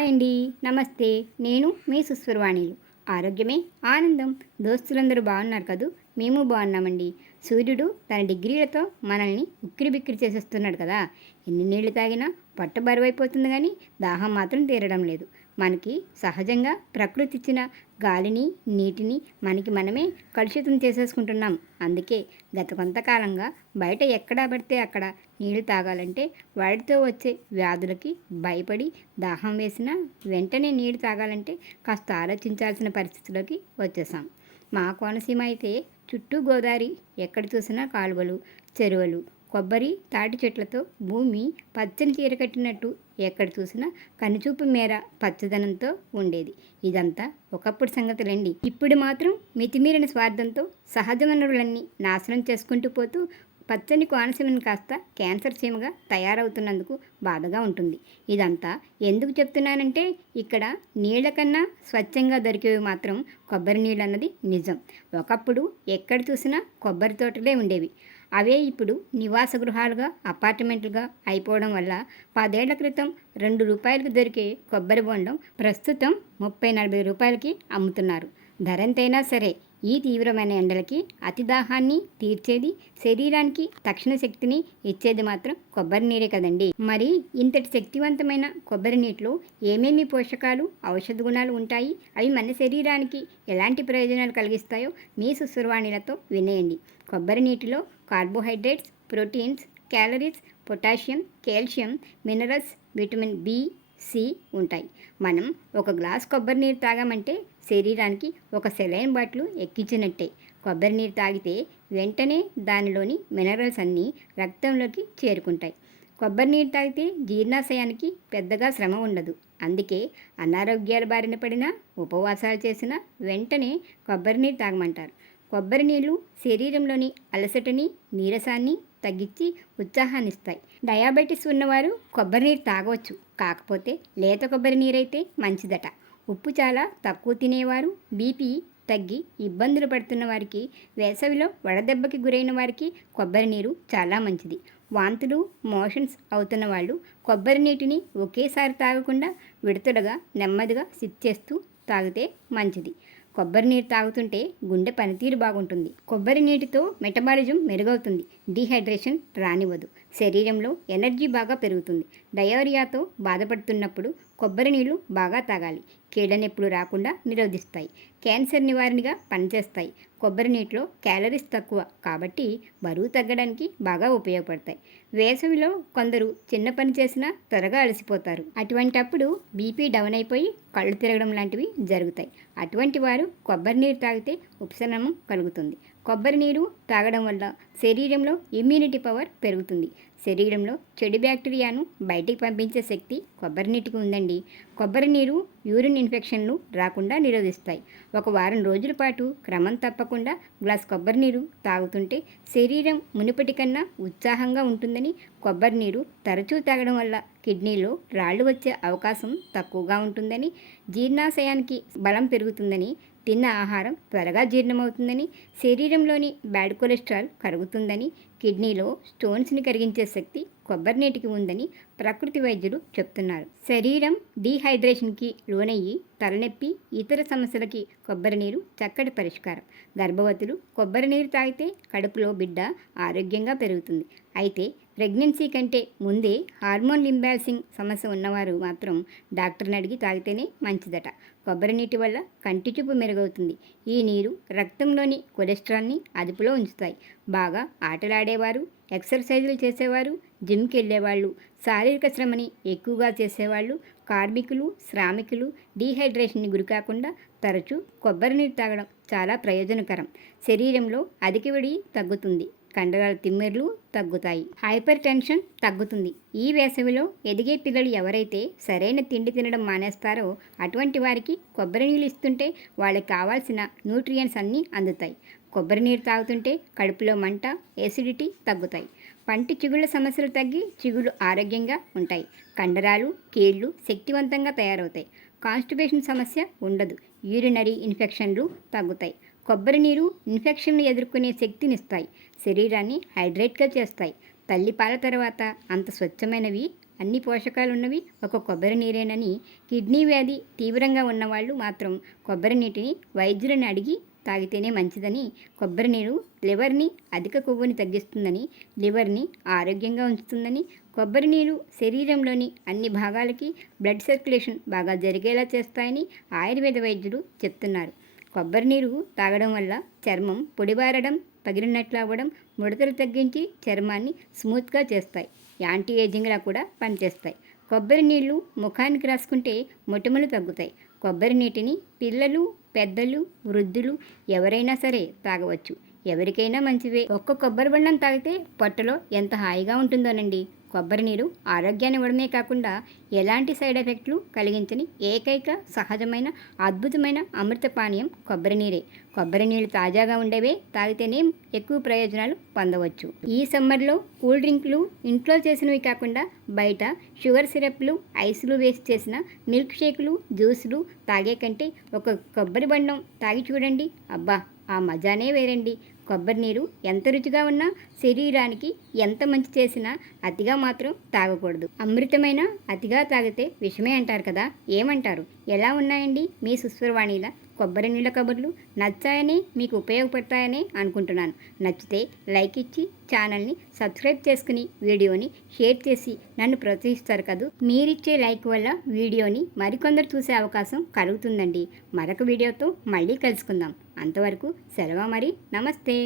Hi అండి, నమస్తే. నేను మీ సుస్వరవాణిలు. ఆరోగ్యమే ఆనందం. దోస్తులందరూ బాగున్నారు కదూ? మేము బాగున్నామండి. సూర్యుడు తన డిగ్రీలతో మనల్ని ఉక్కిరిబిక్కిరి చేసేస్తున్నాడు కదా. ఎన్ని నీళ్లు తాగినా పొట్ట బరువైపోతుంది కానీ దాహం మాత్రం తీరడం లేదు. మనకి సహజంగా ప్రకృతి ఇచ్చిన గాలిని, నీటిని మనకి మనమే కలుషితం చేసేసుకుంటున్నాం. అందుకే గత కొంతకాలంగా బయట ఎక్కడా పడితే అక్కడ నీళ్లు తాగాలంటే వాటితో వచ్చే వ్యాధులకి భయపడి దాహం వేసినా వెంటనే నీళ్లు తాగాలంటే కాస్త ఆలోచించాల్సిన పరిస్థితిలోకి వచ్చేసాం. మా కోనసీమ అయితే చుట్టూ గోదావరి, ఎక్కడ చూసినా కాలువలు, చెరువులు, కొబ్బరి తాటి చెట్లతో భూమి పచ్చని చీర కట్టినట్టు ఎక్కడ చూసినా కనుచూపు మేర పచ్చదనంతో ఉండేది. ఇదంతా ఒకప్పుడు సంగతులండి. ఇప్పుడు మాత్రం మితిమీరిన స్వార్థంతో సహజ వనరులన్నీ నాశనం చేసుకుంటూ పోతూ పచ్చని కోనసీమను కాస్త క్యాన్సర్ చీమగా తయారవుతున్నందుకు బాధగా ఉంటుంది. ఇదంతా ఎందుకు చెప్తున్నానంటే ఇక్కడ నీళ్ల కన్నా స్వచ్ఛంగా దొరికేవి మాత్రం కొబ్బరి నీళ్ళు అన్నది నిజం. ఒకప్పుడు ఎక్కడ చూసినా కొబ్బరి తోటలే ఉండేవి. అవే ఇప్పుడు నివాస గృహాలుగా, అపార్ట్మెంట్లుగా అయిపోవడం వల్ల 10 ఏళ్ల క్రితం ₹2 దొరికే కొబ్బరి బొండం ప్రస్తుతం 30-40 రూపాయలకి అమ్ముతున్నారు. ధరెంతైనా సరే ఈ తీవ్రమైన ఎండలకి అతి దాహాన్ని తీర్చేది, శరీరానికి తక్షణ శక్తిని ఇచ్చేది మాత్రం కొబ్బరి నీరే కదండి. మరి ఇంతటి శక్తివంతమైన కొబ్బరి నీటిలో ఏమేమి పోషకాలు, ఔషధ గుణాలు ఉంటాయి, అవి మన శరీరానికి ఎలాంటి ప్రయోజనాలు కలిగిస్తాయో మీ సుస్వరవాణిలతో వినేయండి. కొబ్బరి నీటిలో carbohydrates, proteins, calories, potassium, calcium, minerals, vitamin B, C ఉంటాయి. మనం ఒక గ్లాస్ కొబ్బరి నీరు తాగామంటే శరీరానికి ఒక సెలైన్ బాటిల్ ఎక్కించినట్టే. కొబ్బరి నీరు తాగితే వెంటనే దానిలోని మినరల్స్ అన్నీ రక్తంలోకి చేరుకుంటాయి. కొబ్బరి నీరు తాగితే జీర్ణాశయానికి పెద్దగా శ్రమ ఉండదు. అందుకే అనారోగ్యాల బారిన పడినా, ఉపవాసాలు చేసినా వెంటనే కొబ్బరి నీరు తాగమంటారు. కొబ్బరి నీళ్ళు శరీరంలోని అలసటని, నీరసాన్ని తగ్గించి ఉత్సాహాన్ని ఇస్తాయి. డయాబెటీస్ ఉన్నవారు కొబ్బరి నీరు తాగవచ్చు. కాకపోతే లేత కొబ్బరి నీరైతే మంచిదట. ఉప్పు చాలా తక్కువ తినేవారు, బీపీ తగ్గి ఇబ్బందులు పడుతున్న వారికి, వేసవిలో వడదెబ్బకి గురైన వారికి కొబ్బరి నీరు చాలా మంచిది. వాంతులు, మోషన్స్ అవుతున్న వాళ్ళు కొబ్బరి నీటిని ఒకేసారి తాగకుండా విడతలుగా నెమ్మదిగా సిప్ చేస్తూ తాగితే మంచిది. కొబ్బరి నీరు తాగుతుంటే గుండె పనితీరు బాగుంటుంది. కొబ్బరి నీటితో మెటబాలిజం మెరుగవుతుంది. డీహైడ్రేషన్ రానివ్వదు. శరీరంలో ఎనర్జీ బాగా పెరుగుతుంది. డయోరియాతో బాధపడుతున్నప్పుడు కొబ్బరి నీళ్ళు బాగా తాగాలి. కీళ్ళ నొప్పులు రాకుండా నిరోధిస్తాయి. క్యాన్సర్ నివారణగా పనిచేస్తాయి. కొబ్బరి నీటిలో క్యాలరీస్ తక్కువ కాబట్టి బరువు తగ్గడానికి బాగా ఉపయోగపడతాయి. వేసవిలో కొందరు చిన్న పని చేసినా త్వరగా అలసిపోతారు. అటువంటప్పుడు బీపీ డౌన్ అయిపోయి కళ్ళు తిరగడం లాంటివి జరుగుతాయి. అటువంటి వారు కొబ్బరి నీరు తాగితే ఉపశమనం కలుగుతుంది. కొబ్బరి నీరు తాగడం వల్ల శరీరంలో ఇమ్యూనిటీ పవర్ పెరుగుతుంది. శరీరంలో చెడు బ్యాక్టీరియాను బయటికి పంపించే శక్తి కొబ్బరి నీటికి ఉందండి. కొబ్బరి నీరు యూరిన్ ఇన్ఫెక్షన్లు రాకుండా నిరోధిస్తాయి. ఒక వారం రోజుల పాటు క్రమం తప్పకుండా గ్లాస్ కొబ్బరి నీరు తాగుతుంటే శరీరం మునుపటి కన్నా ఉత్సాహంగా ఉంటుందని, కొబ్బరి నీరు తరచూ తాగడం వల్ల కిడ్నీలో రాళ్లు వచ్చే అవకాశం తక్కువగా ఉంటుందని, జీర్ణాశయానికి బలం పెరుగుతుందని, తిన్న ఆహారం త్వరగా జీర్ణమవుతుందని, శరీరంలోని బ్యాడ్ కొలెస్ట్రాల్ కరుగుతుందని, కిడ్నీలో స్టోన్స్ని కరిగించే శక్తి కొబ్బరి నీటికి ఉందని ప్రకృతి వైద్యులు చెప్తున్నారు. శరీరం డీహైడ్రేషన్కి లోనయ్యి తలనొప్పి, ఇతర సమస్యలకి కొబ్బరి నీరు చక్కటి పరిష్కారం. గర్భవతులు కొబ్బరి నీరు తాగితే కడుపులో బిడ్డ ఆరోగ్యంగా పెరుగుతుంది. అయితే ప్రెగ్నెన్సీ కంటే ముందే హార్మోన్ ఇంబ్యాలెన్సింగ్ సమస్య ఉన్నవారు మాత్రం డాక్టర్ని అడిగి తాగితేనే మంచిదట. కొబ్బరి నీటి వల్ల కంటి చూపు మెరుగవుతుంది. ఈ నీరు రక్తంలోని కొలెస్ట్రాల్ని అదుపులో ఉంచుతాయి. బాగా ఆటలాడేవారు, ఎక్సర్సైజులు చేసేవారు, జిమ్కి వెళ్ళేవాళ్ళు, శారీరక శ్రమని ఎక్కువగా చేసేవాళ్ళు, కార్మికులు, శ్రామికులు డీహైడ్రేషన్ని గురికాకుండా తరచూ కొబ్బరి నీరు తాగడం చాలా ప్రయోజనకరం. శరీరంలో అధిక వేడి తగ్గుతుంది. కండరాల తిమ్మిర్లు తగ్గుతాయి. హైపర్ టెన్షన్ తగ్గుతుంది. ఈ వేసవిలో ఎదిగే పిల్లలు ఎవరైతే సరైన తిండి తినడం మానేస్తారో అటువంటి వారికి కొబ్బరి నీళ్ళు ఇస్తుంటే వాళ్ళకి కావాల్సిన న్యూట్రియంట్స్ అన్నీ అందుతాయి. కొబ్బరి నీరు తాగుతుంటే కడుపులో మంట, ఎసిడిటీ తగ్గుతాయి. పంటి చిగుళ్ళ సమస్యలు తగ్గి చిగుళ్ళు ఆరోగ్యంగా ఉంటాయి. కండరాలు, కీళ్ళు శక్తివంతంగా తయారవుతాయి. కాన్స్టిపేషన్ సమస్య ఉండదు. యూరినరీ ఇన్ఫెక్షన్లు తగ్గుతాయి. కొబ్బరి నీరు ఇన్ఫెక్షన్లు ఎదుర్కొనే శక్తినిస్తాయి. శరీరాన్ని హైడ్రేట్గా చేస్తాయి. తల్లిపాల తర్వాత అంత స్వచ్ఛమైనవి అన్ని పోషకాలు ఉన్నవి ఒక కొబ్బరి నీరేనని, కిడ్నీ వ్యాధి తీవ్రంగా ఉన్నవాళ్ళు మాత్రం కొబ్బరి నీటిని వైద్యులను అడిగి తాగితేనే మంచిదని, కొబ్బరి నీరు లివర్ని అధిక కొవ్వుని తగ్గిస్తుందని, లివర్ని ఆరోగ్యంగా ఉంచుతుందని, కొబ్బరి నీరు శరీరంలోని అన్ని భాగాలకి బ్లడ్ సర్క్యులేషన్ బాగా జరిగేలా చేస్తాయని ఆయుర్వేద వైద్యులు చెప్తున్నారు. కొబ్బరి నీరు తాగడం వల్ల చర్మం పొడిబారడం, పగిలినట్లు అవ్వడం, ముడతలు తగ్గించి చర్మాన్ని స్మూత్గా చేస్తాయి. యాంటీ ఏజింగ్లా కూడా పనిచేస్తాయి. కొబ్బరి నీళ్లు ముఖానికి రాసుకుంటే మొటిమలు తగ్గుతాయి. కొబ్బరి నీటిని పిల్లలు, పెద్దలు, వృద్ధులు ఎవరైనా సరే తాగవచ్చు. ఎవరికైనా మంచివే. ఒక్క కొబ్బరి బొండం తాగితే పొట్టలో ఎంత హాయిగా ఉంటుందోనండి. కొబ్బరి నీరు ఆరోగ్యాన్ని ఇవ్వడమే కాకుండా ఎలాంటి సైడ్ ఎఫెక్ట్లు కలిగించని ఏకైక సహజమైన అద్భుతమైన అమృత పానీయం కొబ్బరి నీరే. కొబ్బరి నీళ్ళు తాజాగా ఉండేవే తాగితేనే ఎక్కువ ప్రయోజనాలు పొందవచ్చు. ఈ సమ్మర్లో కూల్ డ్రింకులు ఇంట్లో చేసినవి కాకుండా బయట షుగర్ సిరప్లు, ఐసులు వేసి చేసిన మిల్క్ షేకులు, జ్యూసులు తాగే కంటే ఒక కొబ్బరి బొండం తాగి చూడండి. అబ్బా, ఆ మజానే వేరండి. కొబ్బరి నీరు ఎంత రుచిగా ఉన్నా, శరీరానికి ఎంత మంచి చేసినా అతిగా మాత్రం తాగకూడదు. అమృతమైన అతిగా తాగితే విషమే అంటారు కదా, ఏమంటారు? ఎలా ఉన్నాయండి మీ సుస్వరవాణిల కొబ్బరి నీళ్ళ కబుర్లు? నచ్చాయని, మీకు ఉపయోగపడతాయని అనుకుంటున్నాను. నచ్చితే లైక్ ఇచ్చి ఛానల్ని సబ్స్క్రైబ్ చేసుకుని వీడియోని షేర్ చేసి నన్ను ప్రోత్సహిస్తారు కదూ. మీరిచ్చే లైక్ వల్ల వీడియోని మరికొందరు చూసే అవకాశం కలుగుతుందండి. మరొక వీడియోతో మళ్ళీ కలుసుకుందాం. అంతవరకు సెలవు మరి. నమస్తే.